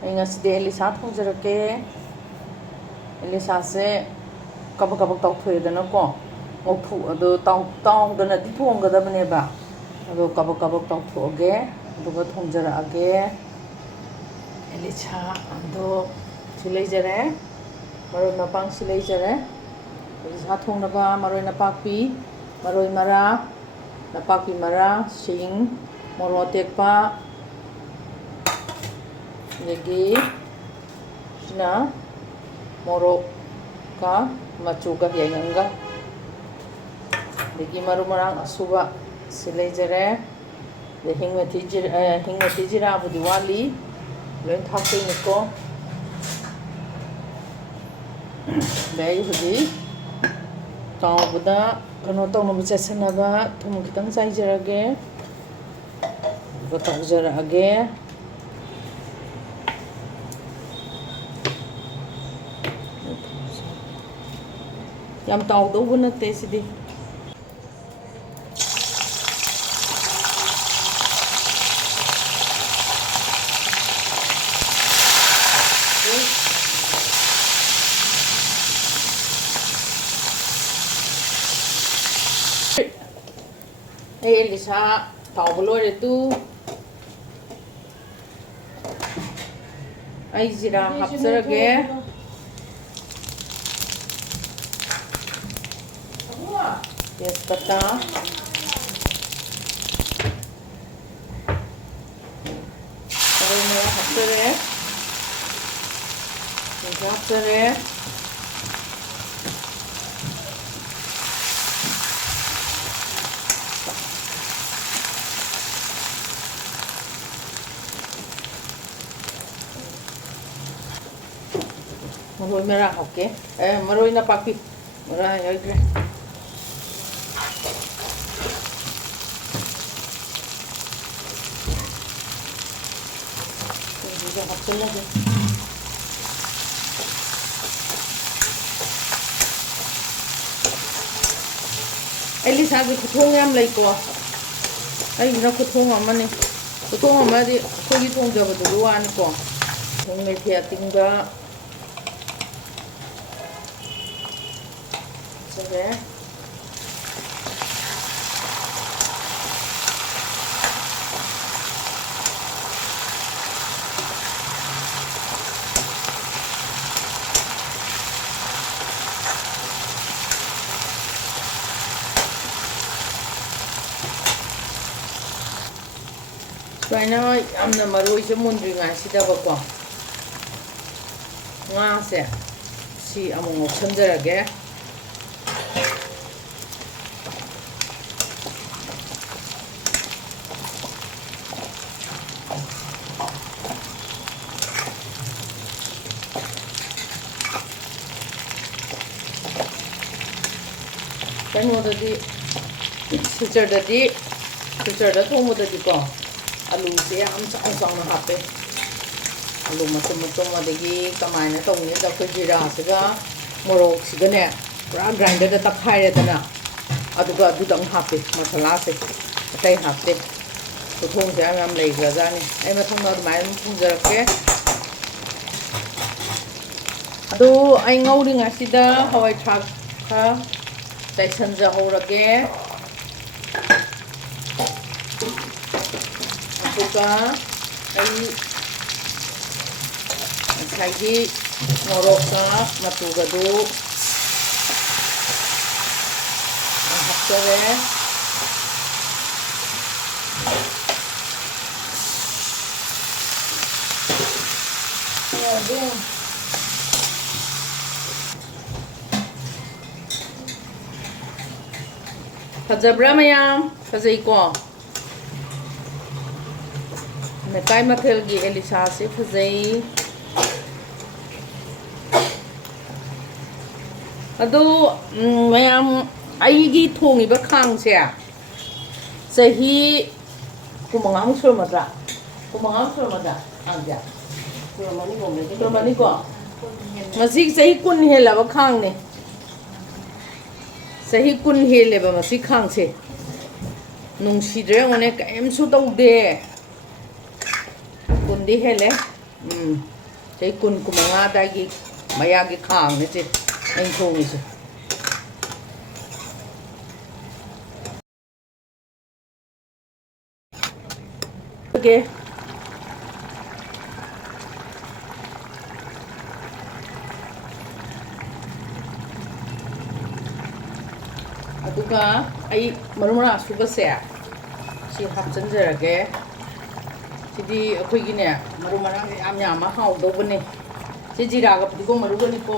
Ay ngasi Elisa thongjarake. Elisa se kabak kabak tawthoydana ko ngothu ado tawdana di thonggadabane ba ado kabak kabak tawthoge aduga thongjarage. Elisa ado sileijare maroi mapang sileijare. Elisa thongnaba maroi napakpi maroi mara napakpi mara sing moro tekpa lagi sina morok ka macu ka hianganga lagi maru marang asuba silejare de hingmeti jira bu diwali len thakse niko dai hudi taw buda kano taw no bichasanaba thum kitang saijarage batawjarage. Làm tàu đâu vun nate sih di. Elisa tàu beloi itu. Ai jira hapsarage. Yes, pata. Maroi mara hapsare. Hapsare. Maroi mara oke. Maroi na papi. Mara yagre. 합쳐야지. 엘리사비 고통함 레이고. 아이 이나 고통함만이. 고통함마디 거기 통잡아도 루아니고. 동네 피아팅가. 저게. Kaya amna maroi sa mundri nga sida ba ko nga se si among opsamjarage. Kaya dadi sister da thongmo dadi ko alu se am sang na hape alu matum adagi kamai na tongni da ko jira siga morok siga ne pura grinder da takhai re dana aduga adudang hape masala se tai hape to thong se am lei ga jani ai ma thong na mai thong jarake adu ai ngauri ngasida hawai thak kha tai sanja horake aduga ai saigi morokka matugadu hapsare fajabra mayam fajai ko Nakai mathel gi Elisa se fajai ado mayam aigi thongi ba khang se sahi kumangam surmada anja surmani ko masik sahi kun hela ba khang ne sahi kun hele ba masik khang se nung sidre ngone kaem su tau de kundi hele ꯆꯍꯤ 10-15 ꯑꯗꯥꯏꯒꯤ ꯃꯌꯥꯒꯤ ꯈꯥꯡꯅꯦ ꯆꯦ ꯑꯩꯅ ꯊꯣꯡꯉꯤꯁꯦ 오케이. ꯑꯗꯨꯒ ꯑꯩ ꯃꯔꯨ ꯃꯔꯥꯡ ꯑꯁꯨꯕꯁꯦ ꯁꯤ ꯍꯥꯞꯆꯤꯟꯖꯔꯒꯦ ꯁꯤꯗꯤ ꯑꯩꯈꯣꯏꯒꯤꯅꯦ ꯃꯔꯨ ꯃꯔꯥꯡꯁꯦ ꯌꯥꯝ ꯌꯥꯝꯅ ꯍꯥꯎꯗꯧꯕꯅꯦ ꯁꯤ ꯖꯤꯔꯥꯒ ꯐꯗꯤꯒꯣꯝ ꯃꯔꯨꯒꯅꯤꯀꯣ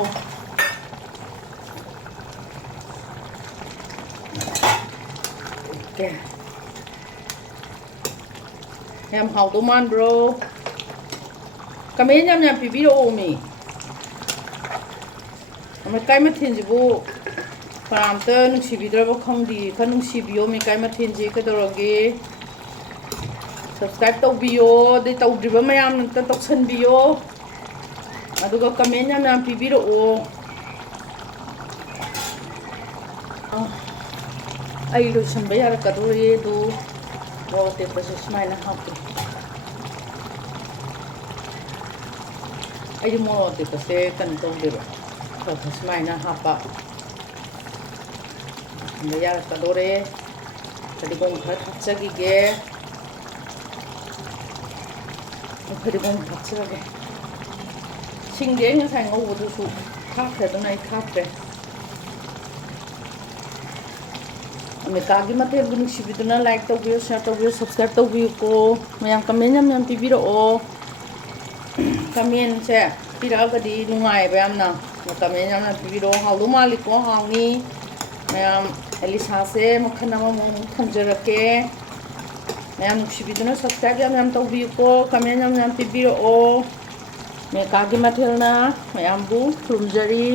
오케이. ꯌꯥꯝ ꯍꯥꯎꯗꯧ ꯃꯥꯟꯕ꯭ꯔꯣ ꯀꯃꯦꯟ ꯌꯥꯝ ꯄꯤꯕꯤꯔꯛꯑꯣ ꯃꯤ ꯀꯥꯏ ꯃꯊꯦꯜꯁꯤꯕꯨ ꯀꯅꯥꯝꯇ ꯅꯨꯡꯁꯤꯕꯤꯗ꯭ꯔꯕ ꯈꯪꯗꯦ ꯈꯔ ꯅꯨꯡꯁꯤꯕꯤꯌꯣ ꯃꯤ ꯀꯥꯏ ꯃꯊꯦꯜꯁꯦ ꯀꯩꯗꯧꯔꯒꯦ ꯁꯕꯁꯀ꯭ꯔꯥꯏꯕ ꯇꯧꯕꯤꯌꯣ ꯑꯗꯩ ꯇꯧꯗ꯭ꯔꯤꯕ ꯃꯌꯥꯝ ꯑꯝꯇ ꯇꯧꯁꯟꯕꯤꯌꯣ ꯑꯗꯨꯒ ꯀꯃꯦꯟ ꯌꯥꯝ ꯄꯤꯕꯤꯔꯛꯑꯣ ꯑꯩ ꯂꯣꯏꯁꯟꯕ ꯌꯥꯔꯛꯀꯗꯣꯔꯦ ꯑꯗꯣ ꯃꯣꯔꯣꯛ ꯑꯇꯦꯛꯄꯁꯦ ꯁꯨꯃꯥꯏꯅ ꯍꯥꯞꯄꯦ ꯑꯩꯗꯤ ꯃꯣꯔꯣꯛ ꯑꯇꯦꯛꯄꯁꯦ ꯀꯩꯅꯣ ꯇꯧꯗꯦꯕ ꯈꯔ ꯁꯨꯃꯥꯏꯅ ꯍꯥꯞꯄ ꯂꯣꯏꯁꯟꯕ ꯌꯥꯔꯛꯀꯗꯣꯔꯦ ꯐꯗꯤꯒꯣꯝ ꯈꯔ ꯊꯥꯛꯆꯈꯤꯒꯦ ꯐꯗꯤꯒꯣꯝ ꯊꯥꯛꯆꯔꯒꯦ ꯁꯤꯡꯗꯤ ꯑꯩ ꯉꯁꯥꯏ ꯉꯧꯕꯗꯨꯁꯨ ꯊꯥꯛꯈ꯭ꯔꯦ ꯑꯗꯨꯅ ꯑꯩ ꯊꯥꯛꯇ꯭ꯔꯦ ꯑꯃꯦꯔꯤꯀꯥꯒꯤ ꯃꯊꯦꯜꯕꯨ ꯅꯨꯡꯁꯤꯕꯤꯗꯨꯅ ꯂꯥꯏꯛ ꯇꯧꯕꯤꯌꯨ ꯁꯤꯌꯔ ꯇꯧꯕꯤꯌꯨ ꯁꯕꯁꯀ꯭ꯔꯥꯏꯕ ꯇꯧꯕꯤꯌꯨꯀꯣ ꯃꯌꯥꯝ ꯀꯃꯦꯟ ꯌꯥꯝ ꯄꯤꯕꯤꯔꯛꯑꯣ ꯀꯃꯦꯟꯁꯦ ꯄꯤꯔꯛꯑꯒꯗꯤ ꯅꯨꯡꯉꯥꯏꯑꯕ ꯌꯥꯝꯅ ꯀꯃꯦꯟ ꯌꯥꯝꯅ ꯄꯤꯕꯤꯔꯛꯑꯣ ꯍꯥꯎꯗꯧ ꯃꯥꯜꯂꯤꯀꯣ ꯍꯥꯎꯅꯤ ꯃꯌꯥꯝ ꯑꯦꯂꯤꯁꯥꯁꯦ ꯃꯈꯜ ꯑꯃꯃꯨꯛ ꯊꯝꯖꯔꯛꯀꯦ ꯃꯌꯥꯝ ꯅꯨꯡꯁꯤꯕꯤꯗꯨꯅ ꯁꯕꯁꯀ꯭ꯔꯥꯏꯕ ꯌꯥꯝ ꯇꯧꯕꯤꯌꯨꯀꯣ ꯀꯃꯦꯟ ꯌꯥꯝ ꯄꯤꯕꯤꯔꯛꯑꯣ ꯑꯃꯦꯔꯤꯀꯥꯒꯤ ꯃꯊꯦꯜꯅ ꯃꯌꯥꯝꯕꯨ ꯈꯨꯔꯨꯝꯖꯔꯤ